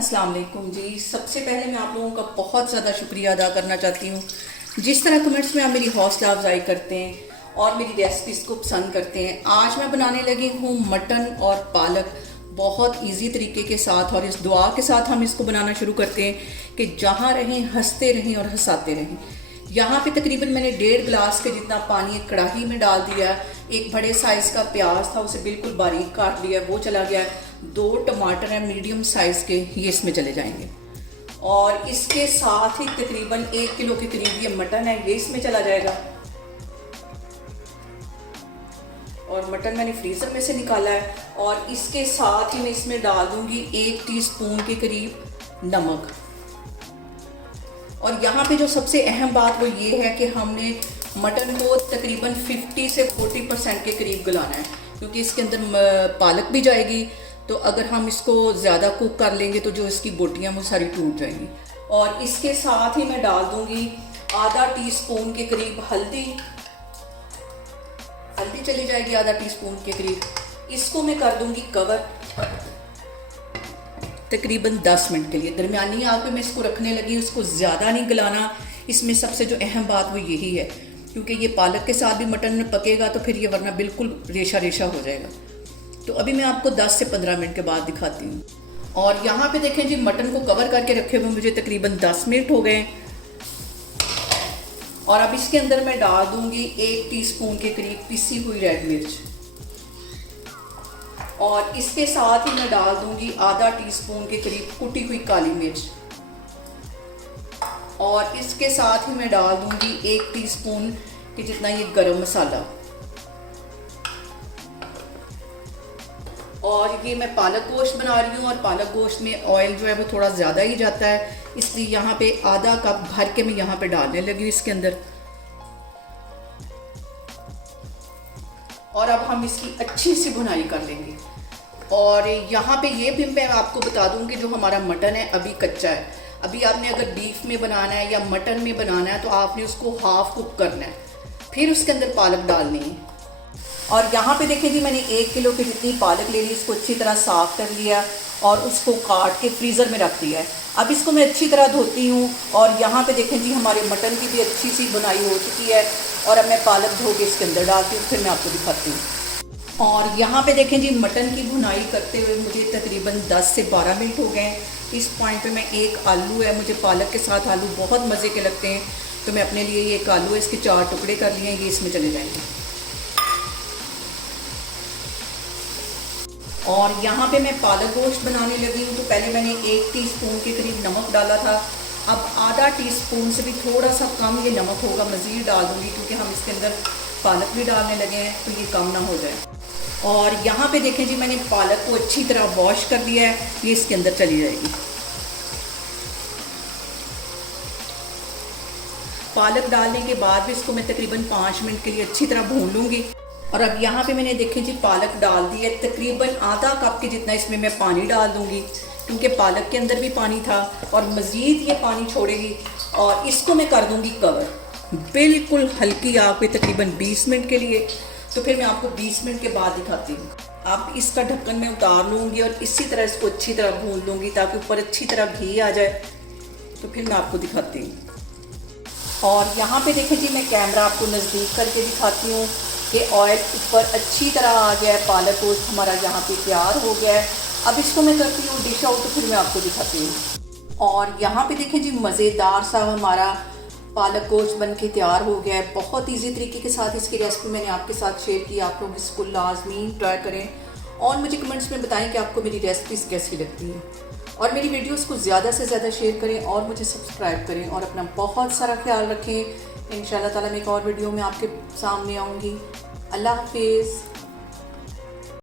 अस्सलाम वालेकुम जी। सबसे पहले मैं आप लोगों का बहुत ज़्यादा शुक्रिया अदा करना चाहती हूँ। जिस तरह कमेंट्स में आप मेरी हौसला अफजाई करते हैं और मेरी रेसिपीज़ को पसंद करते हैं। आज मैं बनाने लगी हूँ मटन और पालक बहुत इजी तरीके के साथ, और इस दुआ के साथ हम इसको बनाना शुरू करते हैं कि जहाँ रहें हंसते रहें और हंसाते रहें। यहाँ पे तकरीबन मैंने 1.5 गिलास के जितना पानी एक कढ़ाई में डाल दिया। एक बड़े साइज़ का प्याज था, उसे बिल्कुल बारीक काट लिया, वो चला गया। 2 टमाटर हैं मीडियम साइज़ के, ये इसमें चले जाएंगे। और इसके साथ ही तकरीबन 1 किलो के करीब ये मटन है, ये इसमें चला जाएगा। और मटन मैंने फ्रीज़र में से निकाला है। और इसके साथ ही मैं इसमें डाल दूंगी 1 टीस्पून के करीब नमक। और यहाँ पे जो सबसे अहम बात वो ये है कि हमने मटन को तकरीबन 50 से 40% के करीब गलाना है, क्योंकि इसके अंदर पालक भी जाएगी। तो अगर हम इसको ज़्यादा कुक कर लेंगे तो जो इसकी बोटियाँ वो सारी टूट जाएंगी। और इसके साथ ही मैं डाल दूँगी आधा टीस्पून के करीब हल्दी चली जाएगी, आधा टीस्पून के करीब। इसको मैं कर दूँगी कवर तकरीबन 10 मिनट के लिए। दरमियानी आग पे मैं इसको रखने लगी, उसको ज़्यादा नहीं गलाना। इसमें सबसे जो अहम बात वो यही है, क्योंकि ये पालक के साथ भी मटन में पकेगा तो फिर ये वरना बिल्कुल रेशा रेशा हो जाएगा। तो अभी मैं आपको 10 से 15 मिनट के बाद दिखाती हूँ। और यहाँ पे देखें जी, मटन को कवर करके रखे हुए मुझे तकरीबन 10 मिनट हो गए। और अब इसके अंदर मैं डाल दूँगी 1 टीस्पून के करीब पिसी हुई रेड मिर्च। और इसके साथ ही मैं डाल दूंगी आधा टीस्पून के करीब कुटी हुई काली मिर्च। और इसके साथ ही मैं डाल दूंगी 1 टीस्पून के जितना ये गरम मसाला। और ये मैं पालक गोश्त बना रही हूँ, और पालक गोश्त में ऑयल जो है वो थोड़ा ज़्यादा ही जाता है, इसलिए यहाँ पे आधा कप भर के मैं यहाँ पे डालने लगी हूँ इसके अंदर। और अब हम इसकी अच्छी सी भुनाई कर लेंगे। और यहाँ पे ये भी मैं आपको बता दूँ कि जो हमारा मटन है अभी कच्चा है। अभी आपने अगर बीफ में बनाना है या मटन में बनाना है तो आपने उसको हाफ कुक करना है, फिर उसके अंदर पालक डालनी है। और यहाँ पे देखें जी, मैंने 1 किलो की जितनी पालक ले ली, इसको अच्छी तरह साफ़ कर लिया और उसको काट के फ्रीज़र में रख दिया है। अब इसको मैं अच्छी तरह धोती हूँ। और यहाँ पे देखें जी, हमारे मटन की भी अच्छी सी बुनाई हो चुकी है। और अब मैं पालक धो के इसके अंदर डालती हूँ, फिर मैं आपको दिखाती हूँ। और यहाँ पे देखें जी, मटन की भुनाई करते हुए मुझे तकरीबन 10 से 12 मिनट हो गए। इस पॉइंट पे मैं एक आलू है, मुझे पालक के साथ आलू बहुत मज़े के लगते हैं, तो मैं अपने लिए ये एक आलू है, इसके 4 टुकड़े कर लिए हैं, ये इसमें चले जाएंगे। और यहाँ पे मैं पालक गोश्त बनाने लगी हूँ, तो पहले मैंने 1 टीस्पून के करीब नमक डाला था। अब आधा टीस्पून से भी थोड़ा सा कम ये नमक होगा, मज़ीद डाल दूँगी, क्योंकि हम इसके अंदर पालक भी डालने लगे हैं, तो ये कम ना हो जाए। और यहाँ पे देखें जी, मैंने पालक को अच्छी तरह वॉश कर लिया है, ये इसके अंदर चली जाएगी। पालक डालने के बाद भी इसको मैं तकरीबन 5 मिनट के लिए अच्छी तरह भून लूँगी। और अब यहाँ पे मैंने देखें जी, पालक डाल दी है, तकरीबन आधा कप के जितना इसमें मैं पानी डाल दूँगी, क्योंकि पालक के अंदर भी पानी था और मज़ीद ये पानी छोड़ेगी। और इसको मैं कर दूँगी कवर बिल्कुल हल्की आग पे तकरीबन 20 मिनट के लिए। तो फिर मैं आपको 20 मिनट के बाद दिखाती हूँ। अब इसका ढक्कन मैं उतार लूँगी और इसी तरह इसको अच्छी तरह भून लूँगी, ताकि ऊपर अच्छी तरह घी आ जाए। तो फिर मैं आपको दिखाती हूँ। और यहाँ पे देखें जी, मैं कैमरा आपको नज़दीक करके दिखाती हूँ कि ऑयल ऊपर अच्छी तरह आ गया है, पालक गोश्त हमारा यहाँ पे तैयार हो गया है। अब इसको मैं करती हूँ डिश आउट, तो फिर मैं आपको दिखाती हूँ। और यहाँ पे देखें जी, मज़ेदार सा हमारा पालक गोश्त बन के तैयार हो गया है। बहुत इजी तरीके के साथ इसकी रेसिपी मैंने आपके साथ शेयर की। आप लोग इसको लाजमी ट्राई करें और मुझे कमेंट्स में बताएं कि आपको मेरी रेसिपीज़ कैसी लगती हैं। और मेरी वीडियोस को ज़्यादा से ज़्यादा शेयर करें और मुझे सब्सक्राइब करें। और अपना बहुत सारा ख्याल रखें। इंशाल्लाह ताला मैं एक और वीडियो में आपके सामने आऊँगी। अल्लाह हाफिज़।